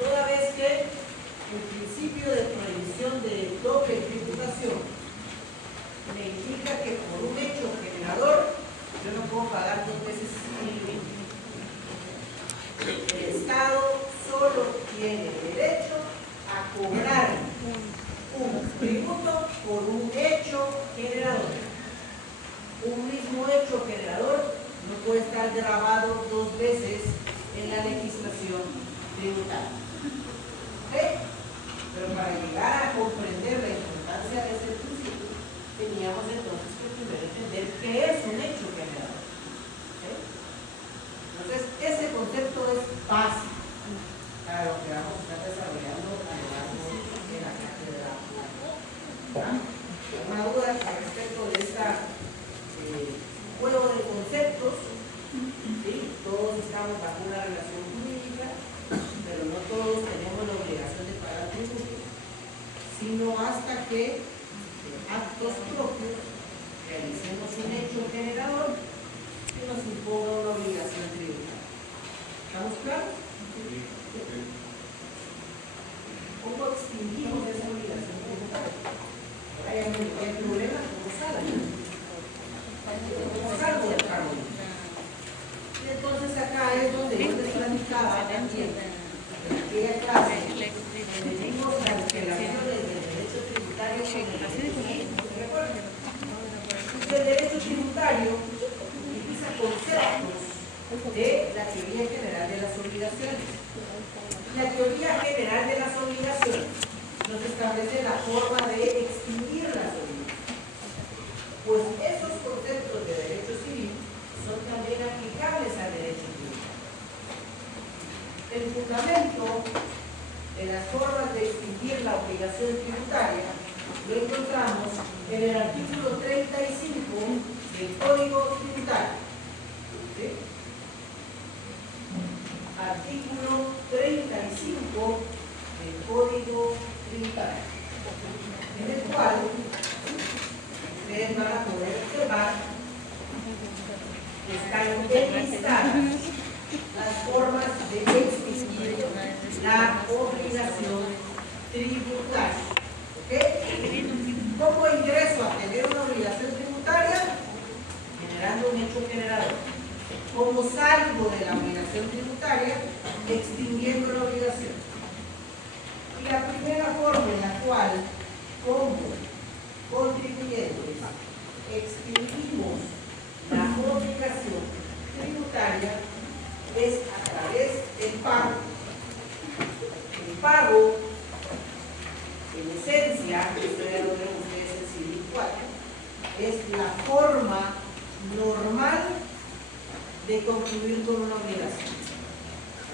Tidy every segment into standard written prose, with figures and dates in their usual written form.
Todos tributo por un hecho generador. Un mismo hecho generador no puede estar grabado dos veces en la legislación tributaria. ¿Ok? Pero para llegar a comprender la importancia de ese principio, teníamos entonces que primero entender qué es un hecho generador. ¿Ok? Entonces, ese concepto es básico para lo que vamos a estar desarrollando a lo largo de la cátedra. ¿Alguna duda respecto de este juego de conceptos? ¿Sí? Todos estamos bajo una relación jurídica, pero no todos tenemos la obligación de pagar tributos, sino hasta que de actos propios realicemos un hecho generador que nos imponga una obligación tributaria. ¿Estamos claros? ¿Cómo extinguimos esa obligación tributaria? ¿Hay algún problema? ¿Cómo sale? ¿Cómo salgo del cargo? Y entonces acá es donde yo les platicaba también en aquella clase donde vimos las relaciones del derecho tributario con el derecho civil. ¿Recuerdan? El derecho tributario utiliza conceptos de la teoría general de las obligaciones. La teoría general de las obligaciones nos establece la forma de extinguir las obligaciones. Pues esos conceptos de derecho civil son también aplicables al derecho tributario. El fundamento de las formas de extinguir la obligación tributaria lo encontramos en el artículo 35 del Código Tributario. ¿Sí? Artículo 35 del Código Tributario, en el cual ustedes van a poder observar que están enlistadas las formas de extinguir la obligación tributaria. ¿Ok? ¿Cómo ingreso a tener una obligación tributaria? Generando un hecho generador. ¿Cómo salgo de la obligación tributaria? Extinguiendo la obligación. Y la primera forma en la cual, como contribuyentes, extinguimos la obligación tributaria es a través del pago. El pago, en esencia, esto ya lo ven ustedes en CIVIL 4, es la forma normal de concluir con una obligación,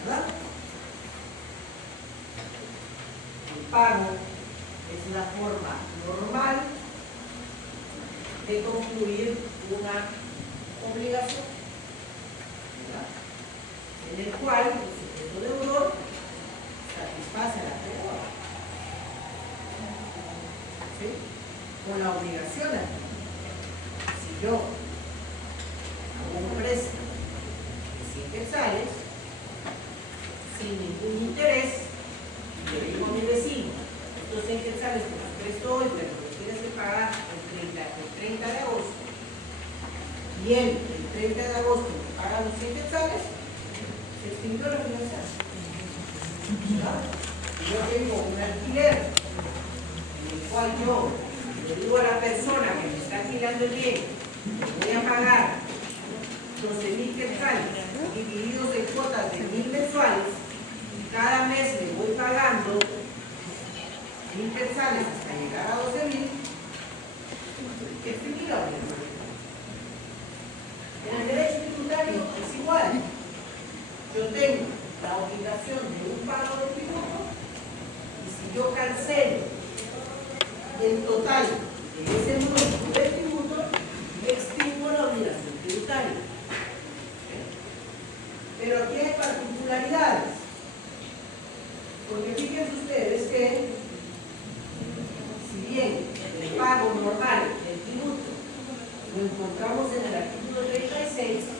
¿verdad? El pago es la forma normal de concluir una obligación, ¿verdad? En el cual el sujeto deudor satisface al acreedor, ¿sí? Con la obligación. Si yo hago un préstamo de 100 quetzales sin ningún interés, le digo a mi vecino, estos 100 quetzales que los presto hoy, pero los tienes que pagar el 30 de agosto, y él el 30 de agosto me paga los 100 quetzales, se extinguió la obligación. Yo tengo un alquiler en el cual yo le digo a la persona que me está alquilando el bien, voy a pagar 12,000 quetzales divididos en cuotas de 1,000 mensuales, y cada mes le voy pagando 1,000 quetzales hasta llegar a 12,000, ¿qué extinguir la obligación? En el derecho tributario es igual. Yo tengo la obligación de un pago de tributo, y si yo cancelo el total de ese monto de tributo, extingo la obligación tributaria. Pero aquí hay particularidades, porque fíjense ustedes que si bien el pago normal del tributo lo encontramos en el artículo 36,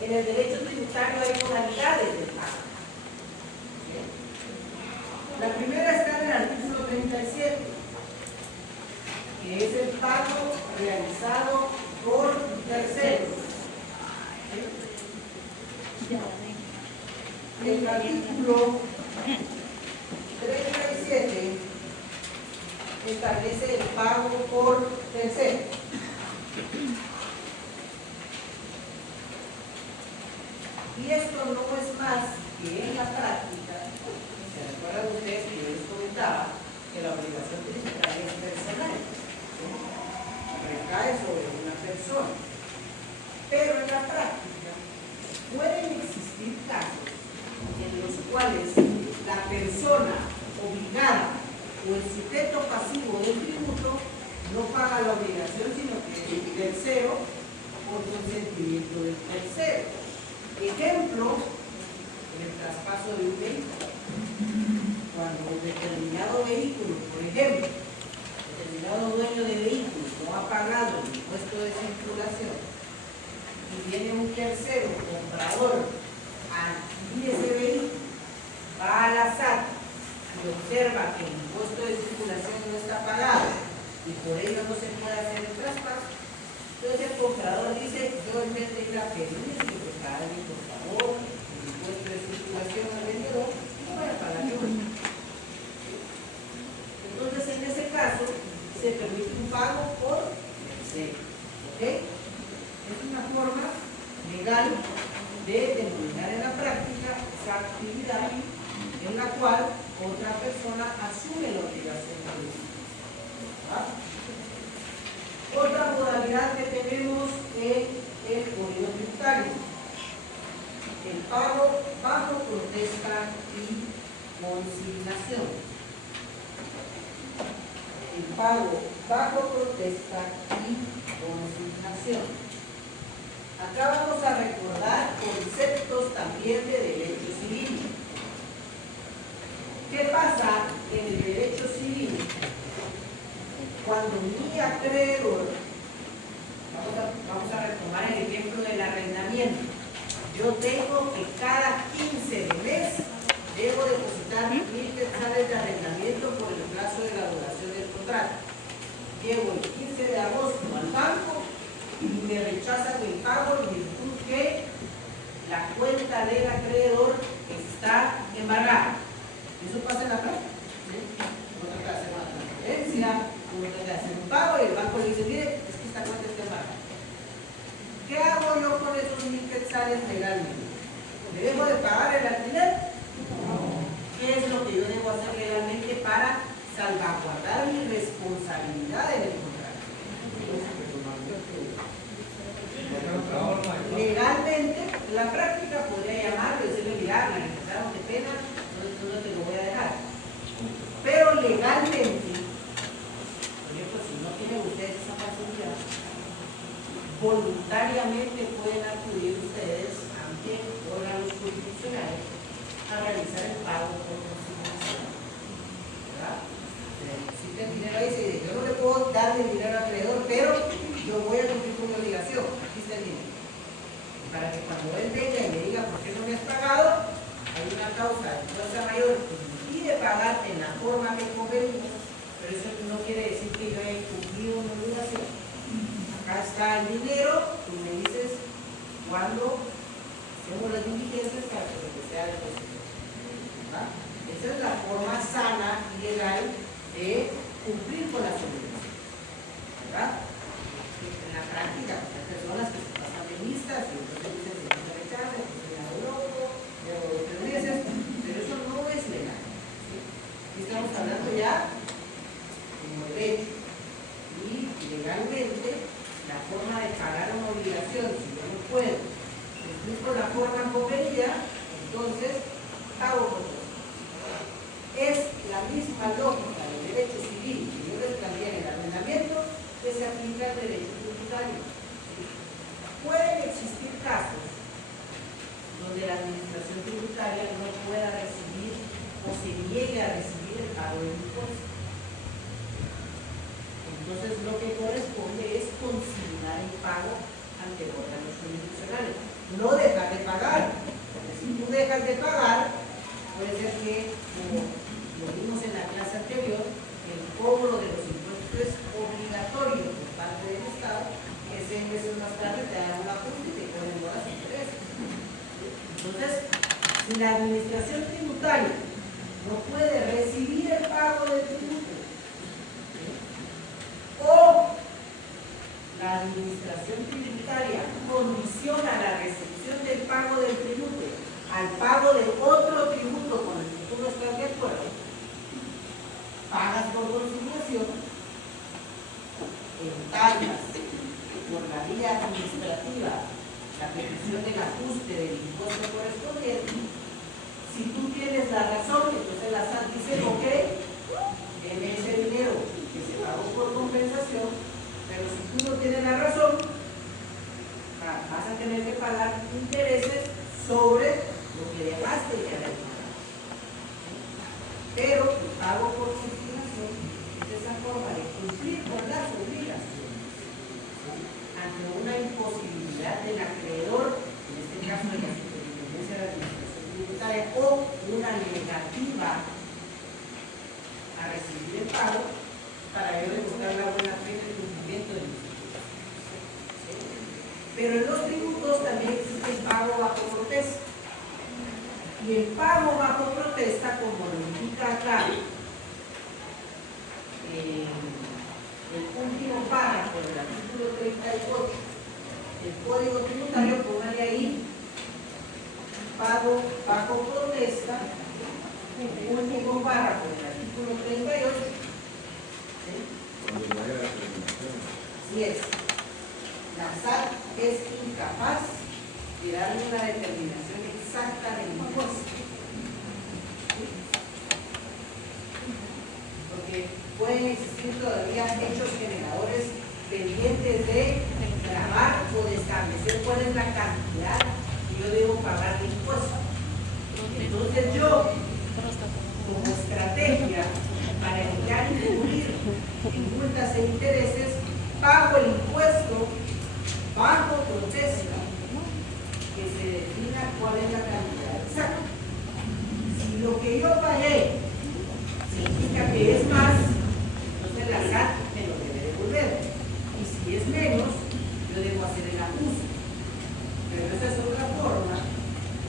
en el derecho tributario hay modalidades de pago. La primera está en el artículo 37, que es el pago realizado por terceros. El artículo 37 establece el pago por tercero. Y esto no es más que en la práctica, se recuerdan ustedes que yo les comentaba que la obligación tributaria es personal, ¿sí? Recae sobre una persona. Pero en la práctica pueden existir casos en los cuales la persona obligada o el sujeto pasivo del tributo no paga la obligación, sino que el tercero por consentimiento del tercero. Ejemplo, en el traspaso de un vehículo. Cuando un determinado vehículo, por ejemplo, determinado dueño de vehículo no ha pagado el impuesto de circulación y viene un tercero comprador a adquirir ese vehículo, va a la SAT y observa que el impuesto de circulación no está pagado y por ello no se puede hacer el traspaso, entonces el comprador dice: yo en vez de ir a pedir que me pague, por favor, el impuesto de circulación al vendedor, no voy a pagar yo. Entonces en ese caso se permite un pago por tercero. ¿Ok? Es una forma legal de denominar en la práctica esa actividad en la cual otra persona asume la obligación de vender. Otra modalidad que tenemos en el Código Tributario: el pago bajo protesta y consignación. El pago bajo protesta y consignación. Acá vamos a recordar conceptos también de derecho civil. ¿Qué pasa en el derecho civil cuando mi acreedor, vamos a retomar el ejemplo del arrendamiento? Yo tengo que cada 15 de mes debo depositar 1.000 quetzales de arrendamiento por el plazo de la duración del contrato. Llego el 15 de agosto al banco y me rechazan el pago en virtud que la cuenta del acreedor está embargada. Eso pasa en la práctica, ¿sí? Uno trata de hacer una transferencia, uno trata de hacer un pago y el banco le dice: mire, es que esta cuenta está embargada. ¿Qué hago yo con esos 1.000 quetzales legalmente? ¿Le dejo de pagar el alquiler? ¿Qué es lo que yo debo hacer legalmente para salvaguardar mi responsabilidad en el contrato? Legalmente, la práctica podría llamarlo y decirle: mira, me rechazaron, qué pena, no te lo voy a dejar. Pero legalmente, por ejemplo, si no tienen ustedes esa facilidad, voluntariamente pueden acudir ustedes ante órganos jurisdiccionales a realizar el pago por consignación. ¿Verdad? Si usted el dinero ahí, dice: yo no le puedo dar el dinero al acreedor, pero yo voy a cumplir con mi obligación. Aquí está el dinero. Para que cuando él venga y me diga: ¿por qué no me has pagado? Hay una causa de fuerza mayor que me impide pagarte en la forma que convenimos, pero eso no quiere decir que yo haya cumplido mi obligación. Acá está el dinero, tú me dices cuándo hacemos las diligencias para que sea depositado. Esa es la forma sana y legal de cumplir con las obligaciones. ¿Verdad? En la práctica, hay personas que se pasan de listas y entonces dicen que no se rechazan, que se llama loco, llevo 2 meses, pero eso no es legal. ¿Sí? Aquí estamos hablando ya como derecho y legalmente la forma de pagar una obligación, si yo no puedo cumplir con la forma convenida, entonces pago por todo. Es la misma lógica del derecho civil que yo les planteé en el arrendamiento que se aplica al derecho tributario. Pueden existir casos donde la administración tributaria no pueda recibir o se niegue a recibir el pago del impuesto. Entonces lo que corresponde es consignar el pago ante órganos jurisdiccionales. No dejar de pagar, porque si tú dejas de pagar, puede ser que, como lo vimos en la clase anterior, el cobro de los impuestos es obligatorio por parte del Estado, que 6 meses más tarde te dan una ajuste y te ponen horas de intereses. Entonces, si la administración tributaria no puede recibir el pago del tributo en por consignación, entablas por la vía administrativa la petición del ajuste del impuesto correspondiente. Si tú tienes la razón, entonces la SAT dice, ok, deme ese dinero que se pagó por compensación, pero si tú no tienes la razón, vas a tener que pagar intereses sobre lo que dejaste de haber pagado. Pero el pago por consignación es esa forma de cumplir con las obligaciones ante una imposibilidad del acreedor, en este caso de la Superintendencia de Administración Tributaria, o una negativa a recibir el pago para yo demostrar la buena fe del cumplimiento de mis tributos. Pero en los tributos también existe el pago bajo protesta. Y el pago bajo protesta, como lo indica acá, el último párrafo del artículo 38 del Código Tributario, póngale ahí, pago bajo protesta, el último párrafo del artículo 38. ¿Sí? Así es. La SAT es incapaz de darle una determinación exacta del impuesto. ¿Sí? Porque pueden existir todavía hechos generadores pendientes de grabar o de establecer cuál es la cantidad que yo debo pagar de impuesto. Entonces yo, como estrategia para evitar incurrir en multas e intereses, pago el impuesto bajo protesta, que se defina cuál es la cantidad exacta. Si lo que yo pagué significa que es más, entonces la SAT me lo debe devolver. Y si es menos, yo debo hacer el ajuste. Pero esa es otra forma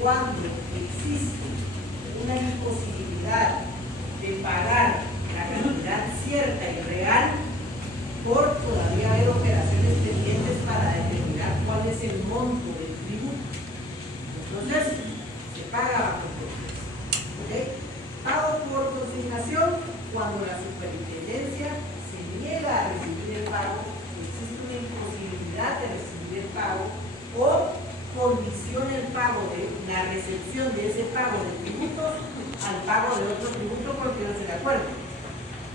cuando existe una imposibilidad de pagar la cantidad cierta y real por todavía haber operaciones pendientes para determinar cuál es el monto del tributo. Entonces, se paga bajo protesta. ¿Okay? Pago por consignación cuando la superintendencia se niega a recibir el pago, existe una imposibilidad de recibir el pago o condiciona el pago de la recepción de ese pago de tributos al pago de otro tributo porque no se de acuerdo.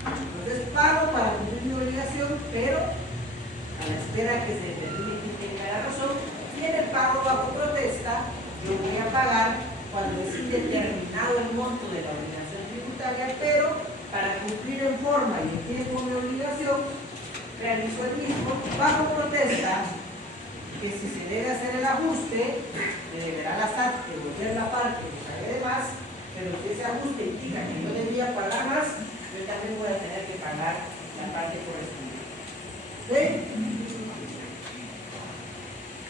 Entonces pago para cumplir mi obligación, pero a la espera que se determine quién tenga la razón, y en el pago bajo protesta yo voy a pagar cuando es indeterminado el monto de la obligación tributaria, pero para cumplir en forma y en tiempo mi obligación, realizo el mismo bajo protesta, que si se debe hacer el ajuste, me deberá la SAT devolver la parte que pagué de más, pero si ese ajuste indica que yo debía pagar más, yo también voy a tener que pagar la parte correspondiente. ¿Sí?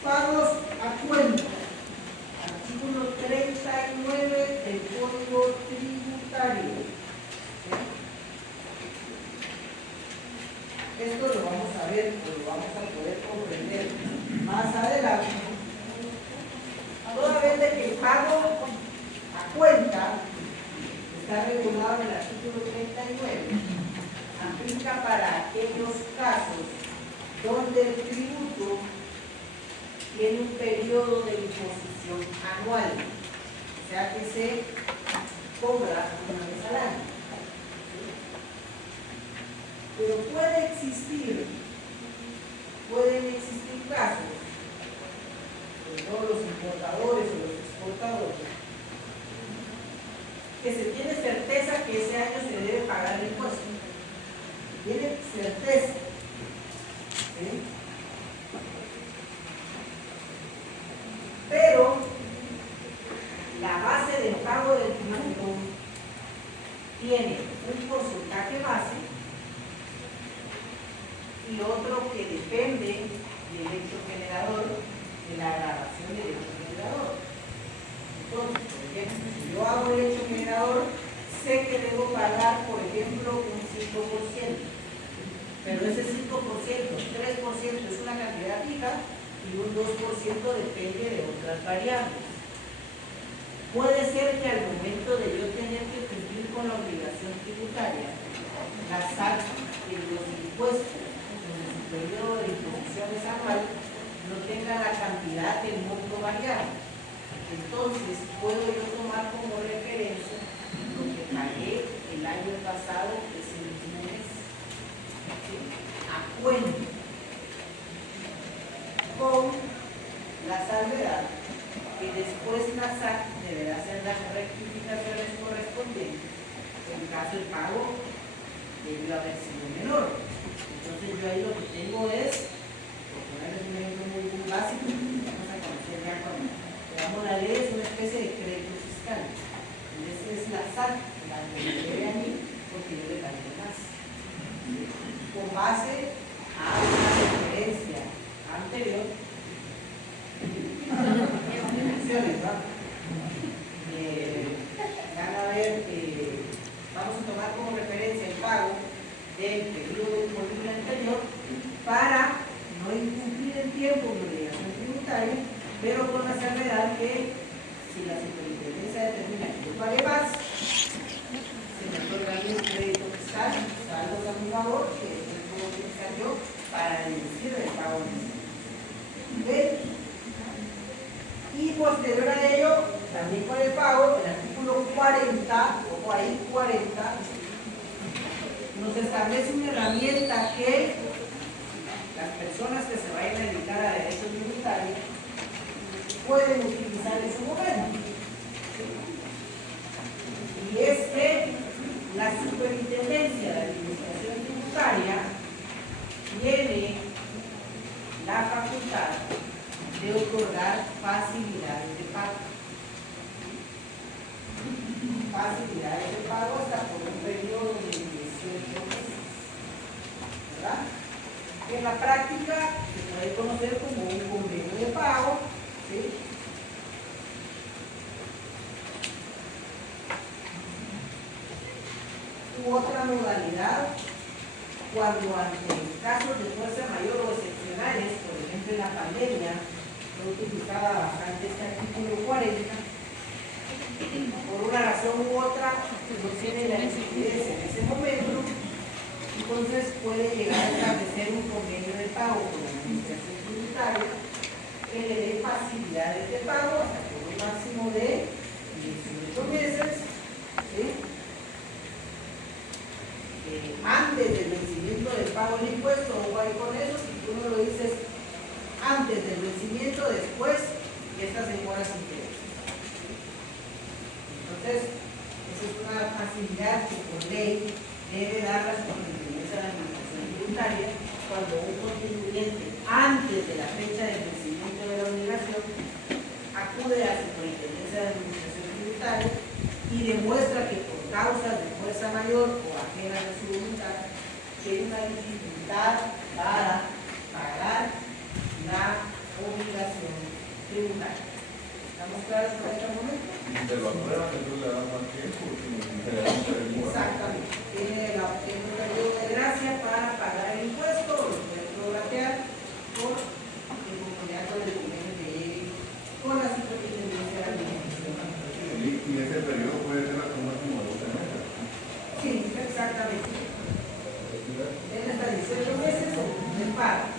Pagos a cuenta. Artículo 39 del Código Tributario. ¿Sí? Esto lo vamos a ver, lo vamos a poder comprender más adelante. Toda vez de que el pago a cuenta está regulado en el artículo 39, aplica para aquellos casos donde el tributo tiene un periodo de imposición anual, o sea que se cobra una vez al año. ¿Sí? Pero pueden existir casos, sobre todo los importadores o los exportadores, que se tiene certeza que ese año se debe pagar el impuesto. Tiene certeza. ¿Sí? Pero la base del pago del tributo tiene un porcentaje base y otro que depende del hecho generador, de la grabación del hecho generador. Entonces, por ejemplo, si yo hago el hecho generador, sé que debo pagar, por ejemplo, un 5%, pero ese 5%, 3% es una cantidad fija y un 2% depende de otras variables. Puede ser que al momento de yo tener que cumplir con la obligación tributaria, la SAT mes anual no tenga la cantidad del monto variable. Entonces, puedo yo tomar como referencia lo que pagué el año pasado, ese mismo mes. ¿Sí? A cuenta. Con la salvedad que después la SAC deberá hacer las rectificaciones correspondientes en caso el pago debió haber sido menor. Entonces yo ahí lo que tengo es, por ponerles un ejemplo muy básico, vamos a conocer ya cuando veamos la ley, es una especie de crédito fiscal. Esa es la SAC, la que me debe a mí, porque yo le pagué más. Con base a una referencia anterior, van a ver, vamos a tomar como referencia el pago del periodo disponible anterior para no incumplir en tiempo mi obligación tributaria, pero con la salvedad que si la superintendencia determina que yo pague más, se me otorga un crédito fiscal, saldo a mi favor, que después puedo utilizar yo para deducir el pago mensual. ¿Okay? Y posterior a ello, también con el pago, el artículo 40, ojo ahí, 40, nos establece una herramienta que las personas que se vayan a dedicar a derechos tributarios pueden utilizar en su momento. Y es que la Superintendencia de Administración Tributaria tiene la facultad de otorgar facilidades de pago. Facilidades de pago hasta por un periodo de 18 meses. ¿Verdad? En la práctica se puede conocer como un convenio de pago. ¿Sí? U otra modalidad, cuando ante casos de fuerza mayor o excepcionales, por ejemplo en la pandemia, yo utilizaba bastante este artículo 40, por una razón u otra, no tiene la liquidez en ese momento, entonces puede llegar a establecer un convenio de pago con la administración tributaria que le dé facilidades de pago hasta por un máximo de 18 meses, ¿sí? Antes del vencimiento del pago del impuesto, ojo ahí con eso, si tú no lo dices antes del vencimiento, después, estas demoras intereses. Entonces, esa es una facilidad que por ley debe dar la Superintendencia de la Administración Tributaria cuando un contribuyente, antes de la fecha del vencimiento de la obligación, acude a la Superintendencia de la Administración Tributaria y demuestra que por causas de fuerza mayor o ajenas a su voluntad tiene una dificultad para pagar la obligación tributaria. ¿Estamos claros por este momento? Se lo aprueban, entonces le dan más tiempo. Exactamente. Tiene el periodo de gracia para pagar el impuesto, lo puede prorratear por en conformidad con el convenio que llegue con la Superintendencia de la Administración. Y ese periodo puede ser hasta un máximo de 12 meses. Sí, exactamente. En hasta 18 meses o de pago.